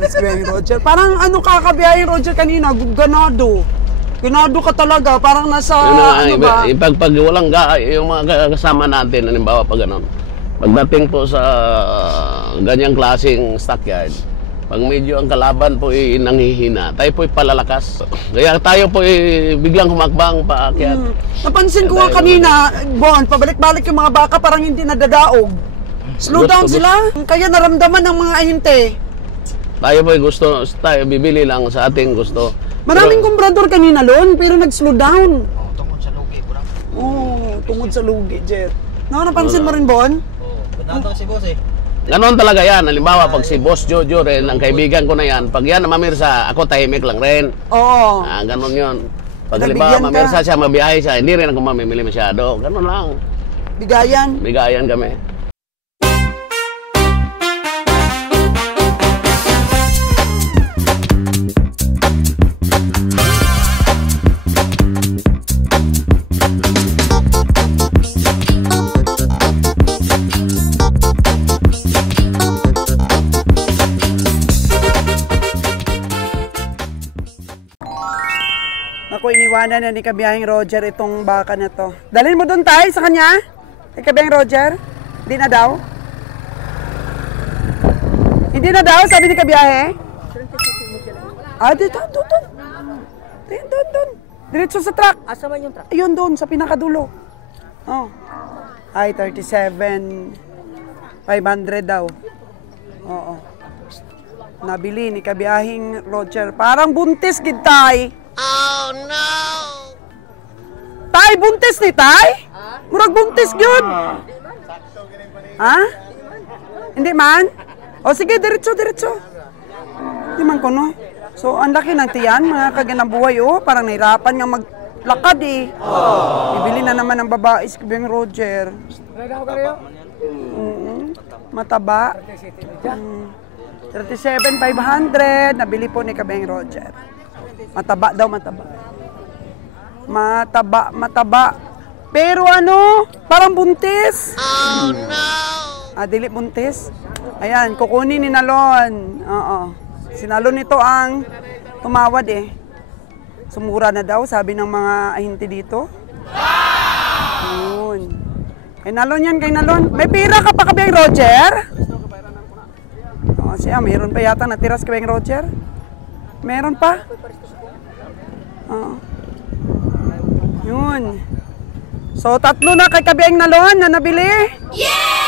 Miss Kabiyahing Roger. Parang ano ka, Kabiyahing Roger kanina, ganado. Ganado ka talaga, parang nasa, ano ba? Pag walang yung mga kasama natin, halimbawa pag ano, pagdating po sa ganyang klaseng stockyard, pag medyo ang kalaban po nanghihina, tayo po palalakas. Kaya tayo po biglang humakbang paakyat. Napansin ko nga kanina, Bon, pabalik-balik yung mga baka parang hindi nadadaog. Slow down sila, kaya naramdaman ng mga ahinte. Tayo po gusto, tayo bibili lang sa ating gusto. Maraming kumbrador kanina lon, pero nag-slow down. Tungkol sa lugi, bro. Tungkol sa lugi, Jet. Napansin mo rin, Bon? Punta si boss eh. Ganon talaga yan. Halimbawa, pag si Boss Jojo rin, ang kaibigan ko na yan, pag yan mamirsa, ako tahimik lang rin. Oo. Ganon yun. Pag halimbawa, mamirsa siya, mabiyahe siya, hindi rin ako mamimili masyado. Ganon lang. Bigayan. Bigayan kami. Ako iniwanan na ni Kabiyahing Roger itong baka na to. Dalhin mo doon tayo sa kanya? Kay Kabiyahing Roger? Hindi na daw? Hindi na daw, sabi ni Kabiyahe? Dito, doon. Doon. Diretso sa truck. Asa man yung truck? Ayun doon, sa pinakadulo. Oh. Ay, 37,500 daw. Oo. Nabili ni Kabiyahing Roger. Parang buntis, gid tay. Oh no! Tay, buntis ni tay? Murag buntis gyud. Ha? Hindi man? O sige, diretso. Hindi man ko, no? So, ang laki ng tiyan, mga kaganang buhay, oh. Parang nahirapan nga maglakad, eh. Bibili na naman ng babae si Kabiyahing Roger. Mataba. 37,500. Nabili po ni Kabiyahing Roger. Mataba daw, mataba. Pero ano, parang buntis. Oh no! Dili buntis. Ayan, kukunin ni Nalon. Oo. Si Nalon ito ang tumawad eh. Sumura na daw, sabi ng mga ahinti dito. Yun. Kay Nalon yan, kay Nalon. May pira ka pa, Kabiyahing Roger? Siya, mayroon pa yata natira sa Kabiyahing Roger? Meron pa? Yun. So, 3 na kay Kabiyahing Nalon na nabili. Yeah!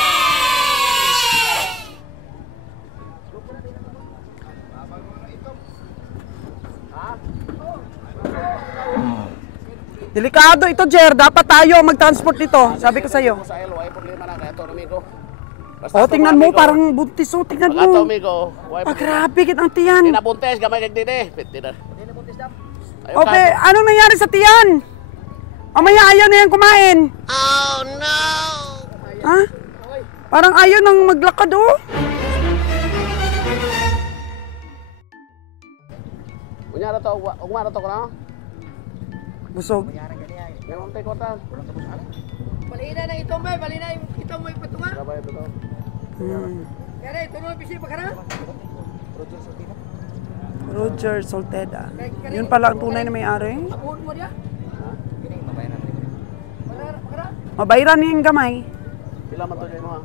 Delikado ito, Jer. Dapat tayo mag-transport nito. Sabi ko sa'yo. Tingnan mo, parang buntis. Tingnan mo. Grabe, kitang tiyan. Pinabuntis, gamay kagdini. Okay, anong nangyari sa tiyan? Mamaya ayaw na yan kumain. Oh no! Ha? Parang ayaw nang maglakad, oh. Unyara to ko na. Busog. Meron tayo kota. Balina na itong bay, balina itong may patunga. Sabay ito to. Kaya ito nung pisi pa ka na? Roger Solteda. Yun pala ang tunay na may-ari. Abuhon mo diya? Mabayaran niya yung gamay. Pila man to mo ha?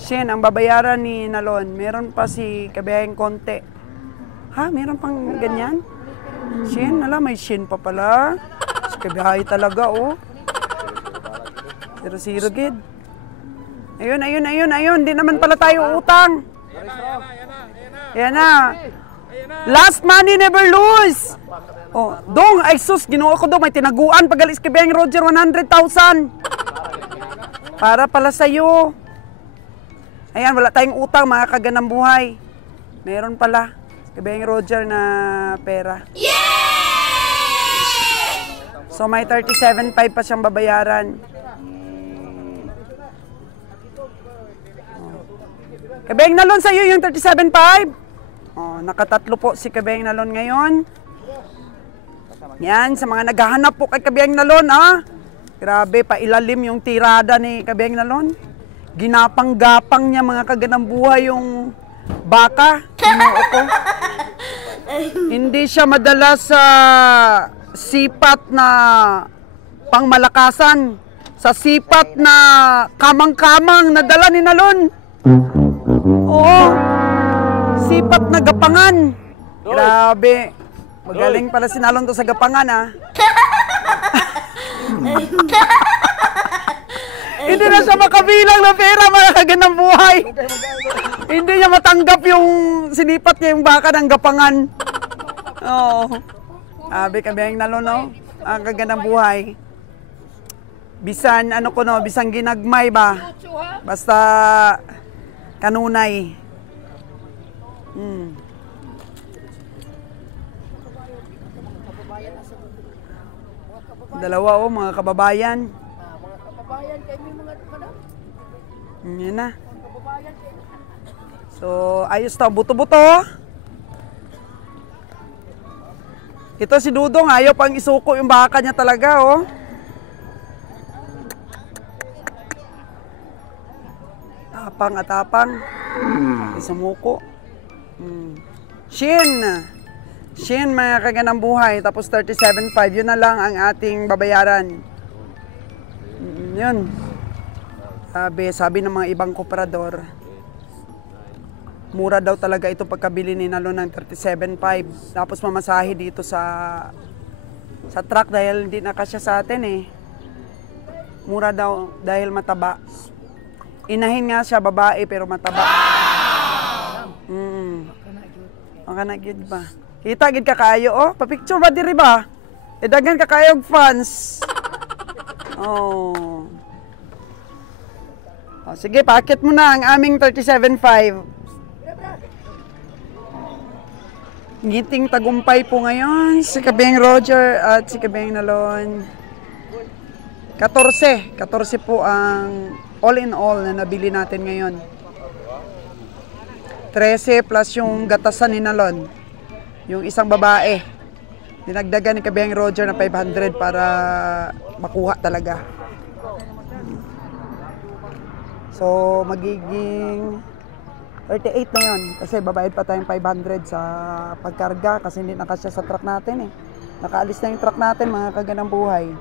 Shin ang babayaran ni Nalon. Meron pa si Kabiyahing Konte. Ha? Meron pang ganyan? Shin? May Shin pa pala. Si Kabiyahe talaga, oh. Zero gid. Ayun. Di naman pala tayo utang. Ayan na. Last money, never lose. Oh, dong, ay sus, ginawa ko dong, may tinaguan pagalis kay Kabiyahing Roger, 100,000. Para pala sa'yo. Ayan, wala tayong utang, mga kaganang buhay. Meron pala, Kabiyahing Roger na pera. So may 37,500 pa siyang babayaran. Kabiyahing Nalon sa'yo yung 37,500. Oh, nakatatlo po si Kabiyahing Nalon ngayon. Yan, sa mga naghahanap po kay Kabiyahing Nalon, ha? Grabe, pailalim yung tirada ni Kabiyahing Nalon. ginapang-gapang niya mga kaganang buhay yung baka. Ginoo ko. Hindi siya madala sa sipat na pangmalakasan. Sa sipat na kamang-kamang na dala ni Nalon. Oo. Sipat na gapangan. Grabe. Magaling pala si Nalon to sa gapangan, ha? Hindi na siya makabilang na pera, mga kaganang buhay. Hindi niya matanggap yung sinipat niya yung baka ng gapangan. Oo. Sabi kami ang Nalon, no? Ang kaganang buhay. Bisan, ano ko, no? Bisan ginagmay ba? Basta kanunay. Dalawa, mga kababayan. Kababayan kay may mga madam. Yan na. So, ayos to. Buto-buto. Ito si Dudong, ayaw pang isuko yung baka niya talaga, oh. Tapang at tapang. Isumuko. Shin, mga kaganang buhay. Tapos 37.5. Yun na lang ang ating babayaran. Yun. Sabi ng mga ibang kooperador, mura daw talaga ito pagkabili ni Nalon ng 37.5. Tapos mamasahe dito sa truck dahil hindi na kasya sa atin eh. Mura daw dahil mataba. Inahin nga siya, babae, pero mataba. Maka na gid ba? Kita gid ka kayo, oh. Pa-picture ba diri ba? Dagan ka kayo fans. Oh. Sige, packet mo na ang aming 37.5. Ngiting tagumpay po ngayon si Kabeng Roger at si Kabeng Nalon. 14 po ang all in all na nabili natin ngayon. 13 plus yung gatasan ni Nalon. Yung isang babae. Dinagdagan ni Kabeng Roger na 500 para makuha talaga. So, magiging 38 na yun. Kasi babayad pa tayong 500 sa pagkarga kasi hindi nakasya sa truck natin eh. Nakaalis na yung truck natin, mga kaganang buhay.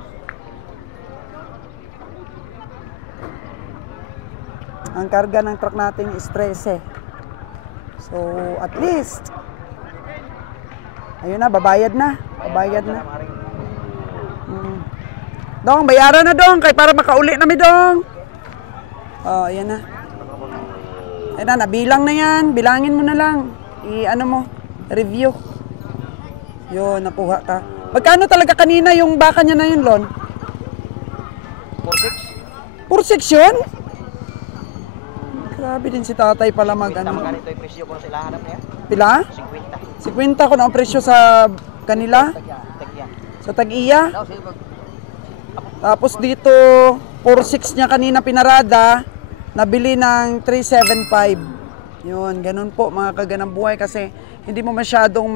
Ang karga ng truck natin is 13. So, at least, ayun na, babayad na. Babayad na. Dong, bayaran na dong, kay para makauli na mi dong. Oh, ayan na. Ayan na, nabilang na yan. Bilangin mo na lang. I-ano mo, review. Yun, nakuha ka. Magkano talaga kanina yung baka niya na yun, Lon? 4.6. 4.6 yun? Grabe din si tatay pala mag-ano. Magkano ito yung presyo ko sila hanap niya? Pila? 50 ko na ang presyo sa kanila. Sa Tag-iya. Tapos dito, 4.6 niya kanina pinarada. Nabili ng 3.75. Yun, ganun po mga kaganang buhay kasi hindi mo masyadong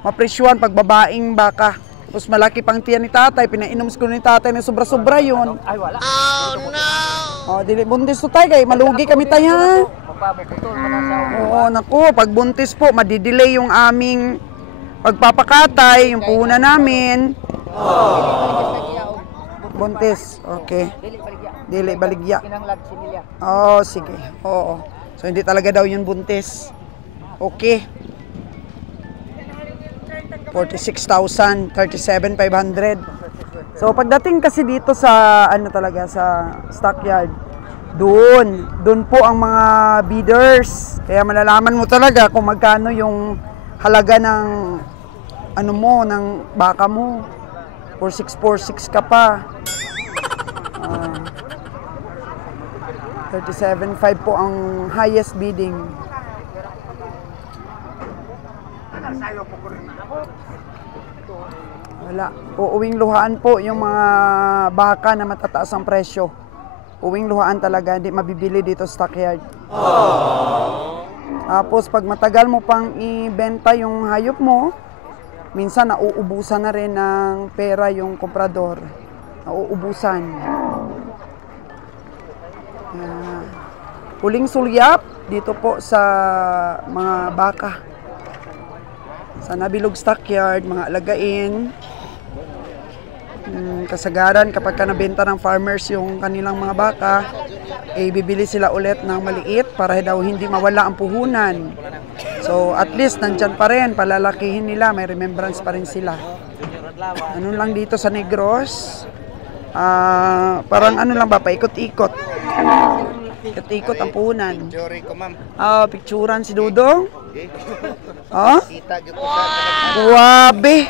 mapresyuhan pag babaeng baka. Tapos malaki pang tiyan ni tatay, pinainom ko ni tatay na sobra-sobra yun. Ay, wala. Oh no! Oh, dili buntis to tayo, kay malugi kami tayo ha. Magpaputol mo na sa Oo, naku, pag buntis po, madidelay yung aming pagpapakatay, yung puhunan namin. Buntis, okay. Dili baligya. kinanglag sinilya. Oh, sige. Oo. So, hindi talaga daw yun buntis. Okay. 46,000, 37,500. So, pagdating kasi dito sa, sa stockyard, doon po ang mga bidders. Kaya malalaman mo talaga kung magkano yung halaga ng, ng baka mo. 4646 ka pa. 37.5 po ang highest bidding. Wala. Uuwing luhaan po yung mga baka na matataas ang presyo. Uwing luhaan talaga, hindi mabibili dito sa stockyard. Tapos pag matagal mo pang ibenta yung hayop mo, minsan nauubusan na rin ng pera yung komprador. Nauubusan. Yan. Huling sulyap dito po sa mga baka. Sa Nabilog Stockyard, mga alagain. Kasagaran kapag ka nabenta ng farmers yung kanilang mga baka, bibili sila ulit ng maliit para daw hindi mawala ang puhunan. So at least nandyan pa rin, palalakihin nila, may remembrance pa rin sila. Ano lang dito sa Negros, parang ano lang ba, paikot-ikot. Ikot-ikot ang puhunan. Picturan si Dudong. Grabe.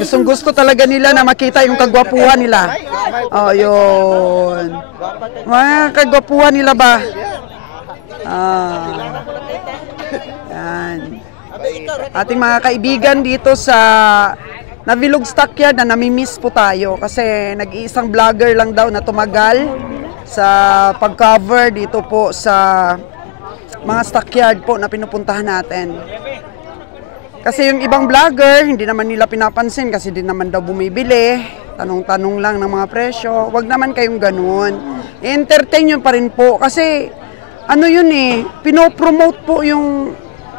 Gustong-gusto talaga nila na makita yung kagwapuhan nila. Yun. Mga kagwapuhan nila ba? Yan. Ating mga kaibigan dito sa Nabilog Stockyard na namimiss po tayo kasi nag-iisang vlogger lang daw na tumagal sa pag-cover dito po sa mga stockyard po na pinupuntahan natin. Kasi yung ibang vlogger, hindi naman nila pinapansin kasi di naman daw bumibili. Tanong-tanong lang ng mga presyo. Huwag naman kayong ganun. I-entertain nyo pa rin po kasi ano yun pinopromote po yung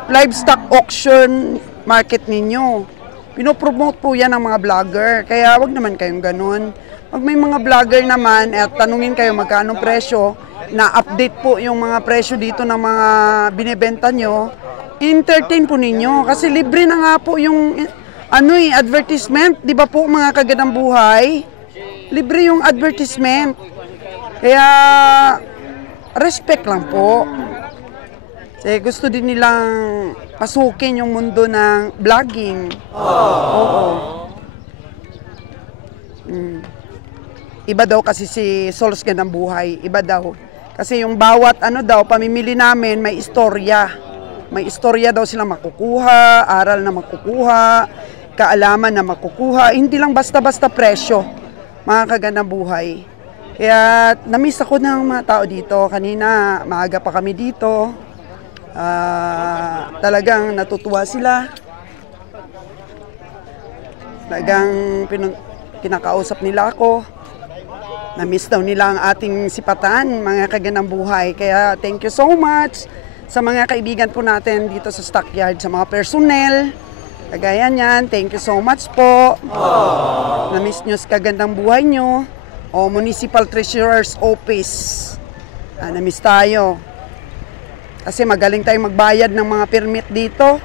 livestock auction market ninyo. Pinopromote po yan ng mga vlogger. Kaya huwag naman kayong ganun. Pag may mga vlogger naman at tanungin kayo magkano presyo, na-update po yung mga presyo dito ng mga binibenta nyo, entertain po ninyo. Kasi libre na nga po yung advertisement. Di ba po mga kagandang buhay? Libre yung advertisement. Kaya, respect lang po. Kasi gusto din nilang pasukin yung mundo ng vlogging. Oo. Iba daw kasi si Sols Gandang Buhay. Iba daw. Kasi yung bawat pamimili namin may istorya. May istorya daw sila makukuha, aral na makukuha, kaalaman na makukuha. Hindi lang basta-basta presyo, mga kagandang buhay. Kaya namiss ako ng mga tao dito. Kanina, maaga pa kami dito. Talagang natutuwa sila. Talagang kinakausap nila ako. Na-miss daw nila ang ating sipatan, mga kagandang buhay. Kaya thank you so much sa mga kaibigan po natin dito sa Stockyard, sa mga personnel. Kagaya niyan, thank you so much po. Na-miss nyo sa kagandang buhay nyo. Municipal Treasurer's Office. Na-miss tayo. Kasi magaling tayong magbayad ng mga permit dito.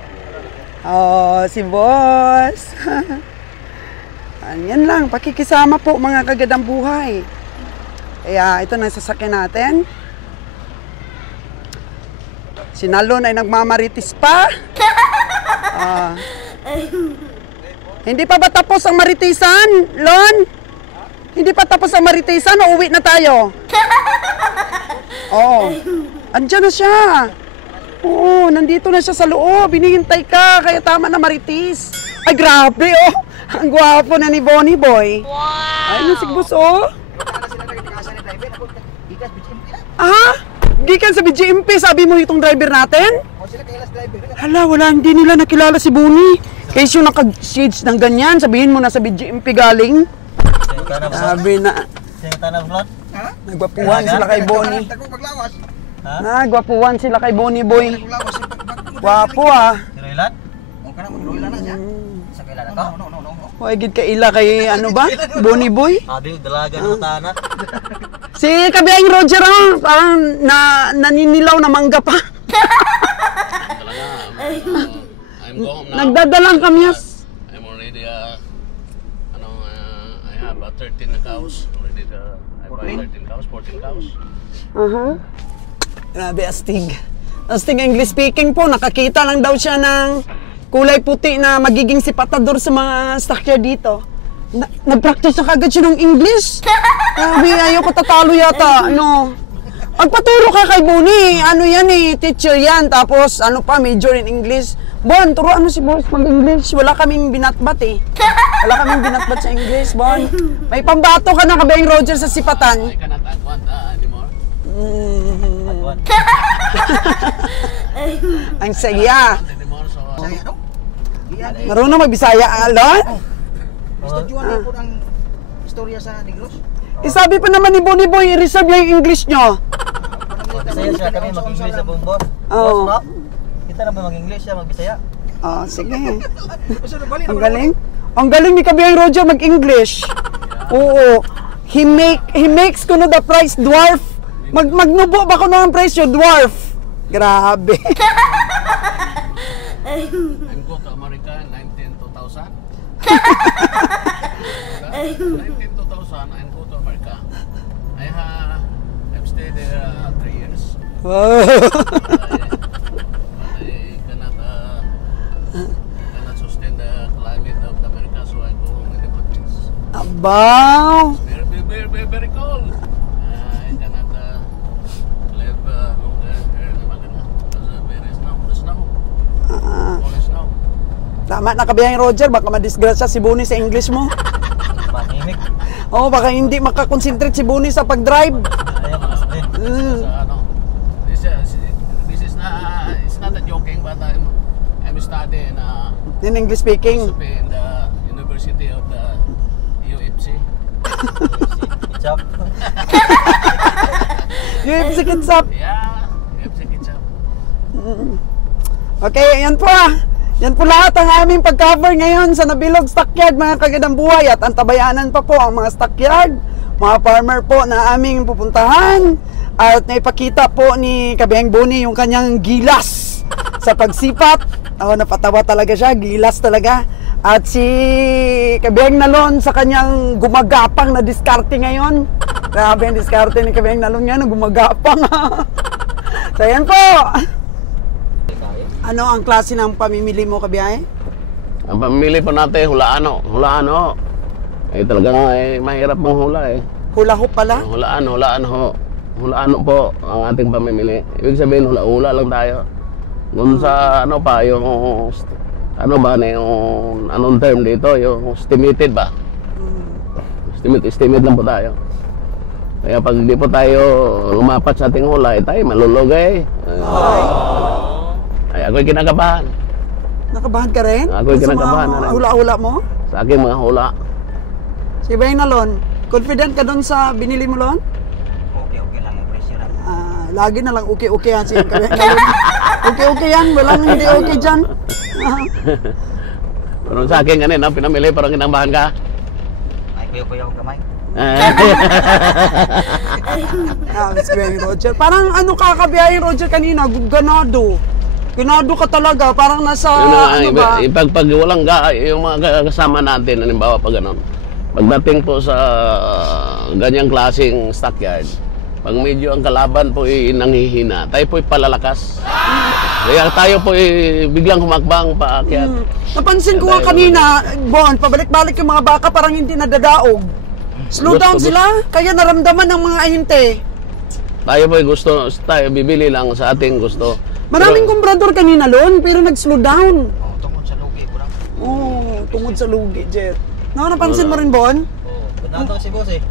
Si boss. Yan lang, pakikisama po mga kagandang buhay. Kaya ito na sasakyan natin. Si Nalon ay nagmamaritis pa. Hindi pa ba tapos ang maritisan, Lon? Hindi pa tapos ang maritisan, uuwi na tayo. Andiyan na siya. Oo, nandito na siya sa loob. Hinihintay ka, kaya tama na maritis. Ay, grabe, Ang gwapo na ni Bonnie Boy. Wow! Ay, nasig boss, Gikan sa BGMP, sabi mo itong driver natin? Hala, hindi nila nakilala si Bonnie. Kaysa yung naka-shades ng ganyan, sabihin mo na sa BGMP galing. Sabi na. Nagwapuhan sila kay Bonnie. Nagwapuhan sila kay Bonnie Boy. Gwapo Gid kaila kay ba? Bonnie Boy? Dalaga ng tana. Si Kabiyang Roger parang naninilaw na mangga pa. Nagdadalang kami. I'm already I have 13 cows already. I buy 13 cows, 14 cows. Grabe, astig. Astig English speaking po. Nakakita lang daw siya ng kulay puti na magiging sipatador sa mga stockyard dito. Nag-practice na kagad siya ng English. Sabi, ayaw ko tatalo yata. Magpaturo ka kay Bonnie. Teacher yan. Tapos, major in English. Bon, turuan mo si boss mag-English. Wala kaming binatbat Wala kaming binatbat sa English, Bon. May pambato ka na, Kabeng Roger, sa sipatan. I cannot advance anymore. Ang saya. Marunong magbisaya, Alon? Gusto Juan po ang istorya sa Negros? Isabi pa naman ni Bonnie Boy, i-reserve niya yung English nyo. Bisaya siya kami mag-English sa buong boss. Oo. Boss, no? Kita na ba mag-English siya, mag-Bisaya? Sige. Ang galing. Ang galing ni Kabiyang Roger mag-English. Oo. He makes kuno the price dwarf. Magnubo ba kuno ang presyo dwarf? Grabe. I'm go to America in 19,2000. 19,2000, I'm go to America. I've stayed there 3 years. Wow. I cannot sustain the climate of America, so I go home in the Philippines. Abaw. Very cold. I cannot live longer here in Manila because there is the snow. All is snow. Tama na Kabiyang Roger, baka madisgrasya si Bonnie sa English mo. Manimik. Oo, baka hindi makakonsentrate si Bonnie sa pag-drive. Ayaw makasatin. This is not, it's not a joking, but I'm studying In English speaking. philosophy in the University of the UFC. Chop. UFC Kitsap. Yeah, UFC Ketchup. Okay, yan po Yan po lahat ang aming pag-cover ngayon sa Nabilog Stockyard, mga kagandang buhay. At antabayanan pa po ang mga stockyard, mga farmer po na aming pupuntahan. At naipakita po ni Kabiyang Bonnie yung kanyang gilas sa pagsipat. Napatawa talaga siya, gilas talaga. At si Kabiyang Nalon sa kanyang gumagapang na diskarte ngayon. Grabe ang diskarte ni Kabiyang Nalon yan, gumagapang. So yan po. Ano ang klase ng pamimili mo, Kabiyay? Ang pamimili po natin, hulaan ho. Talagang mahirap manghula eh. Hula hoop pala? Hulaan ho. Hulaan po ang ating pamimili. Ibig sabihin, hula lang tayo. Doon sa yung anong term dito, yung estimated ba? Estimate lang po tayo. Kaya pag hindi po tayo lumapat sa ating hula, tayo malulugay. Ay, ako'y kinakabahan. Nakabahan ka rin? Ako'y kinakabahan na rin. Hula-hula mo? Sa aking mga hula. Si Bayang Nalon, confident ka doon sa binili mo, Lon? Okay lang yung presyo na. Lagi na lang okay yan si Kabiyang Nalon. Okay yan, walang hindi okay dyan. Pero sa akin ganun, pinamili, parang kinakabahan ka. Ay, kuyo-kuyo akong kamay. Si Bayang Roger. Parang ano ka, Kabiyang Roger kanina, ganado. Ganado ka talaga, parang nasa ba? Pag walang yung mga kasama natin, halimbawa pag ganun. Pagdating po sa ganyang klaseng stockyard, pag medyo ang kalaban po nanghihina, tayo po palalakas. Kaya tayo po biglang humakbang paakyat. Napansin ko nga kanina, Bon, pabalik-balik yung mga baka parang hindi nadadaog. Slow down sila, kaya naramdaman ng mga ahinte. Tayo po tayo bibili lang sa ating gusto. Maraming kumprador kanina, Lon, pero nag-slow down. Tungkol sa lugi ko lang. Tungkol sa lugi, Jet. Napansin mo rin, Bon? Punta si boss eh.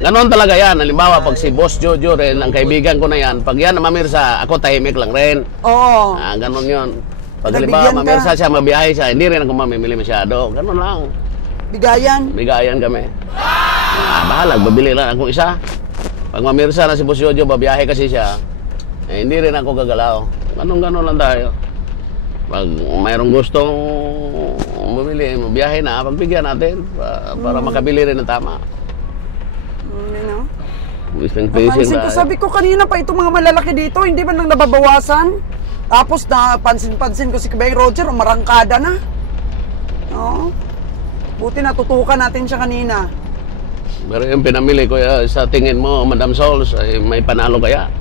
Ganon talaga yan. Halimbawa, pag si Boss Jojo rin, ang kaibigan ko na yan, pag yan mamirsa, ako tahimik lang rin. Oo. Ganon yun. Pag halimbawa, mamirsa siya, mabiyahe siya, hindi rin ako mamimili masyado. Ganon lang. Bigayan kami. Bahalag, babili lang akong isa. Pag mamirsa na si Boss Jojo, babiyahe kasi siya, hindi rin ako gagalaw. Ganon lang tayo. Pag mayroong gustong bumili, mabiyahe na, pagbigyan natin para makabili rin ng tama. Napansin ko, sabi ko kanina pa itong mga malalaki dito, hindi ba nang nababawasan? Tapos napansin ko si Kabiyang Roger, umarangkada na. Buti natutukan natin siya kanina. Pero yung pinamili ko, sa tingin mo, Madam Sols, ay may panalo kaya?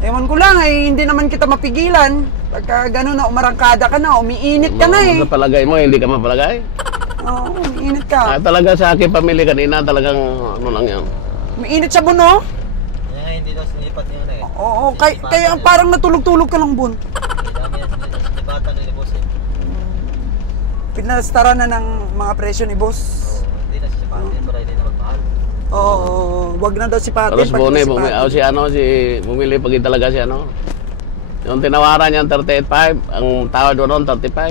Ewan ko lang, hindi naman kita mapigilan. Pagka gano'n na umarangkada ka na, umiinit ka na eh. Sa palagay mo, hindi ka mapalagay? Oo, umiinit ka. Talaga sa aking pamili kanina, talagang ano lang yan. Umiinit sa buno? Hindi daw sinilipat niyo na eh. Oo, kaya parang natulog-tulog ka lang, Bun. Dami na sinilipatan ni boss eh. Pinastara na ng mga presyo ni boss. Hindi na sinilipatin para hindi na magmahal. Oo, wag na daw si Patin. Tapos bumili pag talaga si ano. Yung tinawaran niya 38.5, ang tawad doon 35.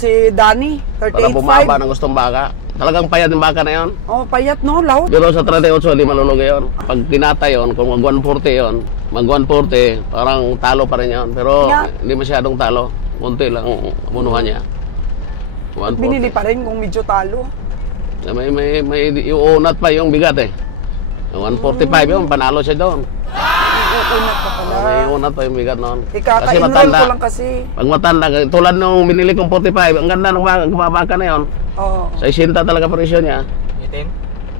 Si Danny, 38.5. Para bumaba ng gustong baka. talagang payat yung baka na yon. Oh, payat no, laut. Pero sa 38, hindi malulugi yun. Pag kinata yun, kung mag 140 yun, mag 140, parang talo pa rin yun. Pero Yeah. hindi masyadong talo. Kunti lang bunuhan niya. 140. Binili pa rin kung medyo talo. May iuunat pa yung bigat eh. Yung 145 yun, panalo siya doon. Unat pa pala. May iunat pa yung bigat noon. Ikaka-enroll ko lang kasi. Pag matanda, tulad nung binili kong 45, ang ganda ng baka na yun. Oo. Sa 60 talaga presyo niya. Itim.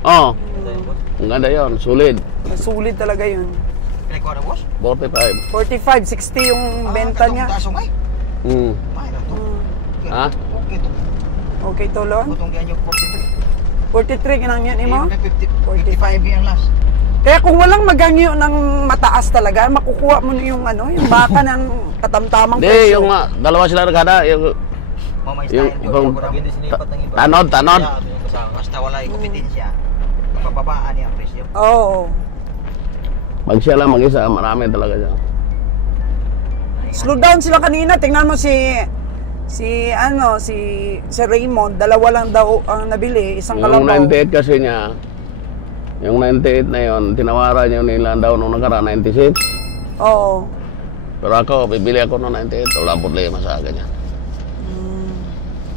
Oo, Ganda yun, boss. ang ganda yun, sulit. Sulit talaga yun. Pinagkuha na, boss? 45. 45, 60 yung benta niya. Tasong ay. Hmm. Ay, na to. Ha? Okay to. Okay, Tolon. Kutong diyan yung 43. 43 kinang yan, Imo. 55 yung last. Kaya kung walang magangyo ng mataas talaga, makukuha mo na yung ano, yung baka ng katamtamang Hindi, yung dalawa sila nagkada, yung Mamay Yung- style kung- yun. Hindi sinipat ng iba. tanod. Yeah, yung kasama. Basta wala yung kompetensya. Mapababaan niya ang presyo. Oo. Pag siya lang mag-isa, marami talaga siya. Slow down sila kanina. Tingnan mo si Raymond, dalawa lang daw ang nabili, isang Yung kalabaw. 98 kasi niya, yung 98 na yun, tinawaran niya nila daw nung nakaraan, 96. Oo. Pero ako, bibili ako ng 98, wala problema sa akin yan.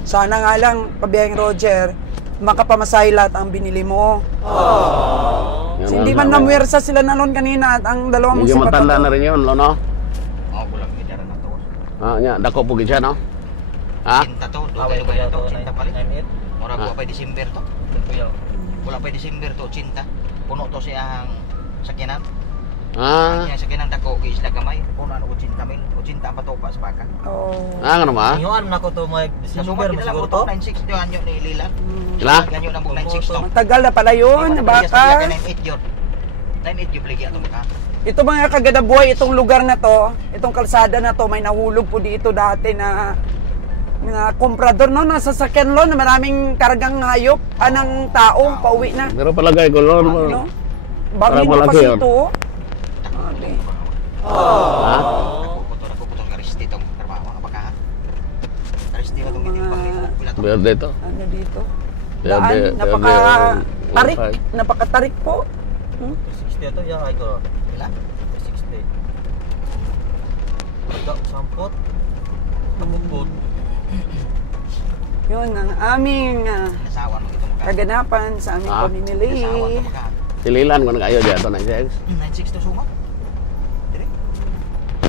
Sana nga lang, pabiyang Roger, makapamasahe lahat ang binili mo. Yan Hindi ang man sabi. namuwersa sila na noon kanina at ang dalawang Medyo musipat matanda na rin yun, no? Oh, bulang gidara na to. Dako po siya, no? Ha? Cinta to, dugay na to, cinta pa rin. Mura buwa pa December to. Wala pa December to, cinta. Puno to siyang sakyanan. Kanya sakyanan dako kay isla gamay. Puno ano ko cinta mil, o cinta pa to pa sa baka. Oo. Ano ba? Ingon na ko to may December mo siguro to. 96 yo anyo ni Lila. Sila? Ganyo na mo 96 to. Matagal na pala yun, baka. 98 yun. 98 yung bligya to baka. Ito mga kagadaboy, itong lugar na to, itong kalsada na to, may nahulog po dito dati na komprador, no? Nasa sakyan lo, na maraming kargang hayop, anang tao, pauwi na. Pero palagay ko, no? No? Parang Bangin mo malaki kasi yun. ito. Ha? Ako putol karisti tong trabaho nga baka. Karisti ba tong pila to? Berde ito. Ano dito? Berde, Daan, napaka-tarik, berde, napaka-tarik po. 60 to ya ay ko. Pila? 60. Pagka sampot. Tapupod. Yun ang aming Nasawa mo itong baka. kaganapan sa aming Ah. pamimili. Nasawa to baka. Sililan ko na kayo dito, 96. 96 to suma. Dire.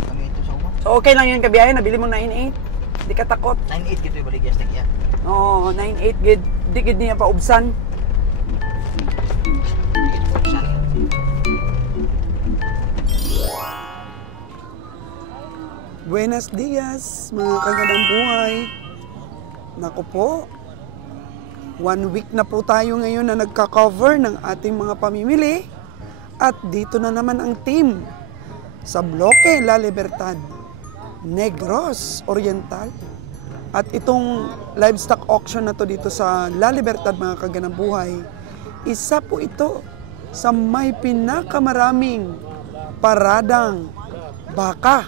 Kami ito sa uma. So okay lang yun kabiyahe, nabili mo 98. Di ka takot. 98 kito yung baligya sa tagya. Oo, 98 gid. Di gid niya paubsan. Buenos dias, mga kagandang buhay. Naku po, 1 week na po tayo ngayon na nagka-cover ng ating mga pamimili. At dito na naman ang team sa Bloque La Libertad, Negros Oriental. At itong livestock auction na to dito sa La Libertad, mga kagandang buhay, isa po ito sa may pinakamaraming paradang baka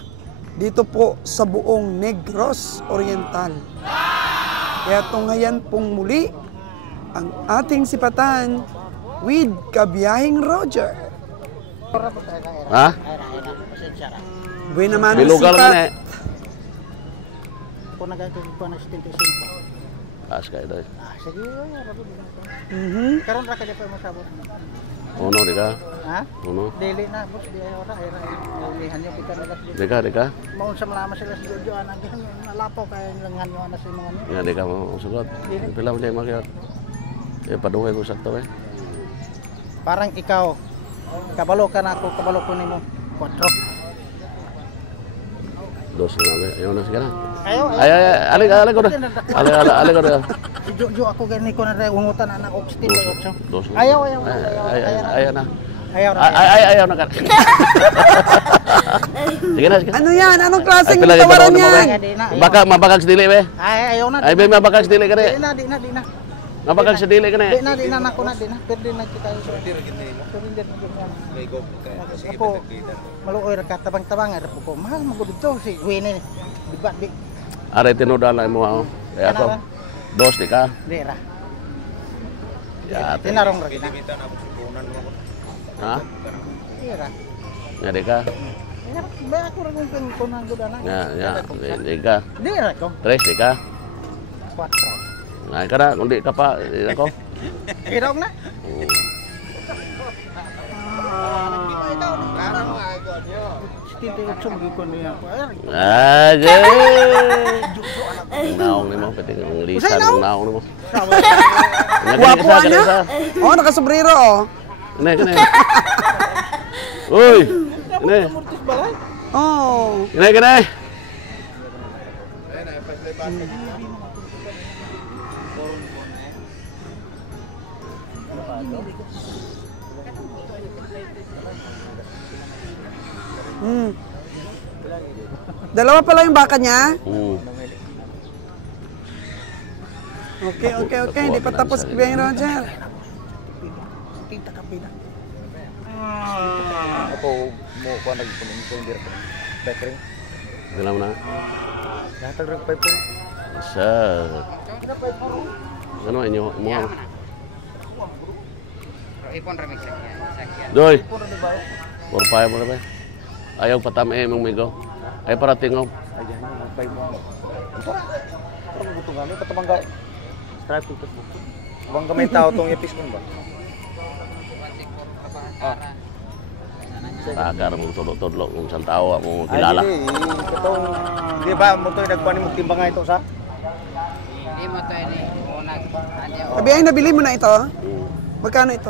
dito po sa buong Negros Oriental. Kaya tunghayan pong muli ang ating sipatan with Kabiyahing Roger. Ha? Buena mano Bilugal ka na eh. Kung nagagawin ko na 75. Taas kayo doon. Sige, rabi din ako. Karon ra ka di pa masabot. Uno, di ka? Ha? Uno. Dili na, boss, di ay ora, ay lihan yo kita nila. Di ka? Maun sa malaman sila sa Jojo anak nalapaw kay langan yo na sa mga ni. Nga, di ka mo sugot. Pila mo siya makiot. Paduhay ko sakto eh. Parang ikaw kabalo ka na ako, kabalo ko nimo. 4. Dos na namin. Ayaw na sige na. Ayo. Alig ko na. Alig ko na. Si Jojo ako gani ko na ungutan anak og stil ba option. Dos na. Ayaw na. Ayaw na. Ayaw na ka. Sige na, sige na. Ano yan? Anong klaseng Ay, pila yung tawaran tawaran mo, yan? Baka mabakag sa dili be. Ayaw na. Ay, be mabakag sa dili ka Di rin. na. Mabakag sa dili ka Di na. na nako na, di na. Pero di na kita. Surrender na. May go ka. Sige, maluoy ra ka tabang-tabang ra po ko. Mahal mo gud to si Wene. Di ba di? Are tinuda lang mo ako. Kaya ako. Dos di ka. Di ra. Yate. Tinarong ra gina. Ha? Ira. Nga di ka? Ba ako ra kung kunan ko dana. Di ka? Di ra ko. 3, di ka? 4. Nga ka na, kung di ka pa, di ako. Irong na. Tinte ko sum ko niya. Aja. Naong ni mo, pati ng lisa ng naong ni mo. Guwapo na. Oh, nakasombrero oh. Kene. Uy. Kene. Oh. Kene. Dalawa pala yung baka niya. Okay. Hindi pa tapos Kuya Roger. Tinta ka pina. Ako mo ko nagpunin ko hindi ra. Backring. Dalam na. Natag ra pipe. Sa. Ano inyo mo? Ipon ra mi kaya. Doy. Por pa mo ba? Ayaw patame mong migo. Ay para tingaw. Ayan mo pipe mo. Ito. Pero gusto kami patabangga. Stripe ko Facebook. Abang gamay tao tong ipis kun ba? Tagar mong tudlo-tudlo kung saan tao mo kilala. Ay, katong di ba mo to nagkuan mo timbang ito sa? Hindi mo to ini. Unag. Sabi ay nabili mo na ito. Magkano ito?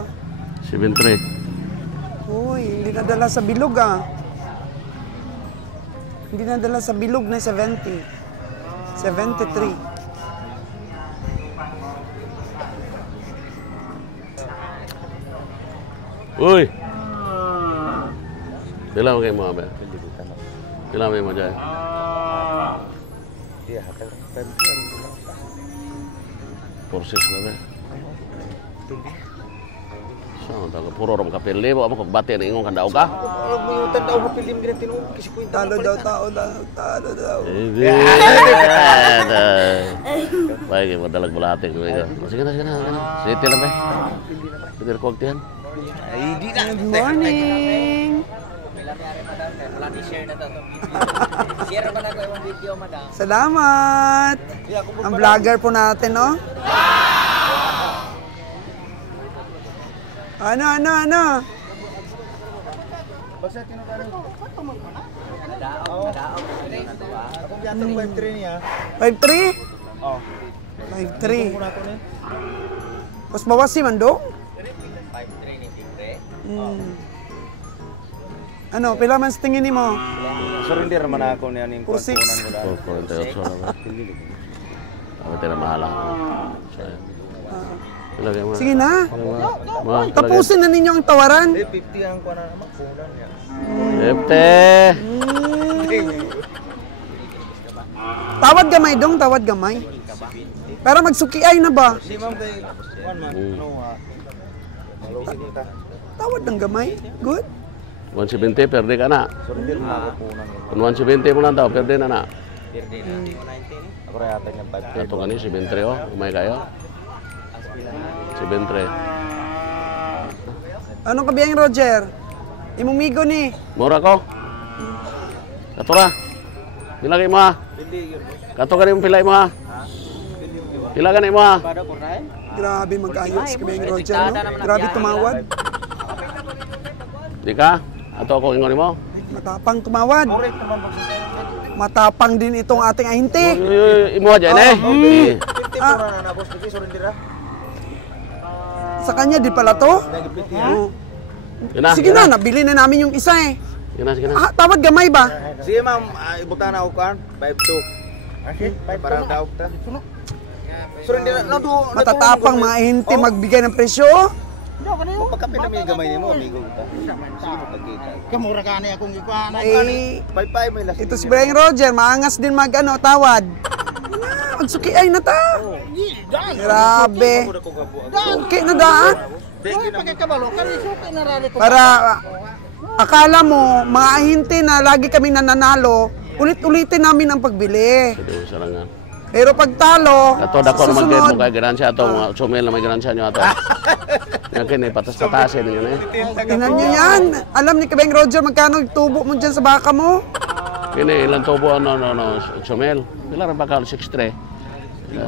73. Uy, hindi nadala sa bilog ah. Hindi nadala sa bilog na 70. 73. Uy. Pila mo kayo mo abe? Pila mo dyan? Iya, hatel. Porsis na ba? So, taga puro rom kapili mo ako kagbati na ingong kandaw ka? Alam mo yung tanda mo pilim gina tinuod kasi kwenta. Talo daw. Hindi. Baik, madalag balatik ko. Sige na. City na ba? Pwede ko agtihan. Ay, di na. Good morning. Share ba na ko yung video, madam? Salamat. Ang vlogger po natin, no? Ano? Basta tinutano. Ako biyatang 5-3 niya. 5'3"? Oh. 5'3". Muna ko ni. Mas bawas si Mando? 5-3 ni Tigre. Ano, pila man sa tingin mo? Surrender man ako niya ning 46. kunan ko dahil. 48 na ba? Ako tayo na mahala. Ilagay mo. Sige na. Ma, Tapusin na ninyo ang tawaran. 50 ang kunan naman kunan niya. 50. Tawad gamay dong, tawad gamay. Para magsukiay na ba? Si ma'am kay kuan man. No. Malusin kita. Tawad ng gamay. Good. 170, perde ka na. Surrender na ako kunan. Kung 170 mo lang daw, perde na na. Perde na. 190 ni. Ako ra yata ng 5. Ito ka ni, 73 oh. Umay kayo. 73. Anong kabiyang Roger? Imong migo ni. Mura ko. Katura. Pilagay mo ha. Kato ka rin yung pilay mo ha. Pila ka na mo ha. Grabe mag-ayos kabiyang Roger, no? Grabe tumawad. Di ka? Ato ako ingon mo. Matapang tumawad. Matapang din itong ating ahinti. Imo dyan eh. Na boss kasi surrender ah. Sa kanya, di pala to? Oo. Sige na, nabili na namin yung isa eh. Sige na. Ah, tawad gamay ba? Sige ma'am, ibutan na ako kan. 5-2. Okay, para daw ta. Surrender no do. Matatapang mga ahinti magbigay ng presyo. Pagkapit na may gamay nimo, amigo kita. Sige mo pagkita. Kamura ka niya kung ikuan. Eh, 5-5 may last. ito si Brian Roger, maangas din tawad. Magsukiay na ta. Grabe. Okay na daan. Para akala mo, mga ahinti na lagi kami nananalo, ulit-ulitin namin ang pagbili. Pwede mo sarangan. Pero pag talo, Ato dako naman kayo susunod. mo kay ganansya ato mga sumil na may ganansya nyo ato. Yan kini patas-patasin ninyo na. Tingnan nyo yan. Alam ni Kabeng Roger magkano tubo mo dyan sa baka mo? Kini ilang tubo no sumil. Pila ra bakal 63.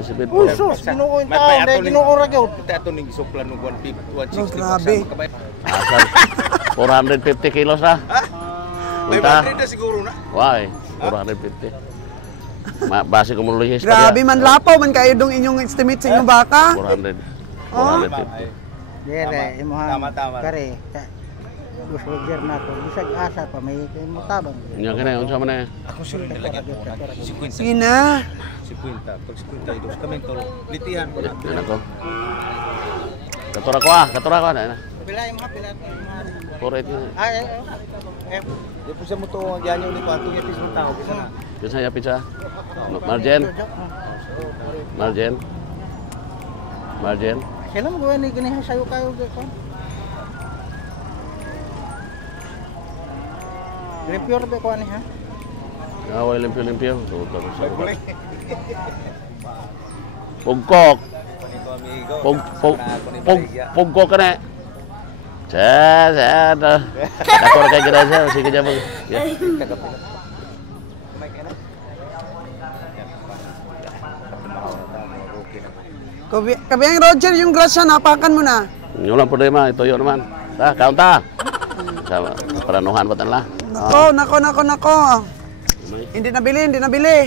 Sipit po. Usos, ginuo yung tao, dahil ginuo ra gyud. Ito ning suplan ng 150, 160. Oh, grabe. Asal 450 kilos ra. May Punta. 100 na siguro na. Why? 450. Base ko mo lihis Grabe man lapaw man kayo dong inyong estimate sa inyong baka. 400. 450. Dire, imuhang Tama. kare. Gusto Roger na to. Bisag asa pa may mutabang. Nya kini unsa man na. Ako sure nilagyan mo na 50. Sige na. 50. Pag 52 kami tol. Litihan ko na. Yan ako. Katura ko na. Pila yung mga pila. Correct na. Ay, Di po siya mo to ang ganyo ni Pato niya pisong tao. Bisa na. Bisa ya pizza. Margin. sila mo gawa ni gani sayo kayo ko. Limpyo ba ko ani ha? Away limpyo. Pugkok. Pugkok ka na. Sa. Takor kay grasa, sige jam. Kabeng Roger, yung grasya, napakan mo na. Walang problema, ituyo naman. Kaon ta. Para nuhan pa tanla. Nako. Hindi nabili.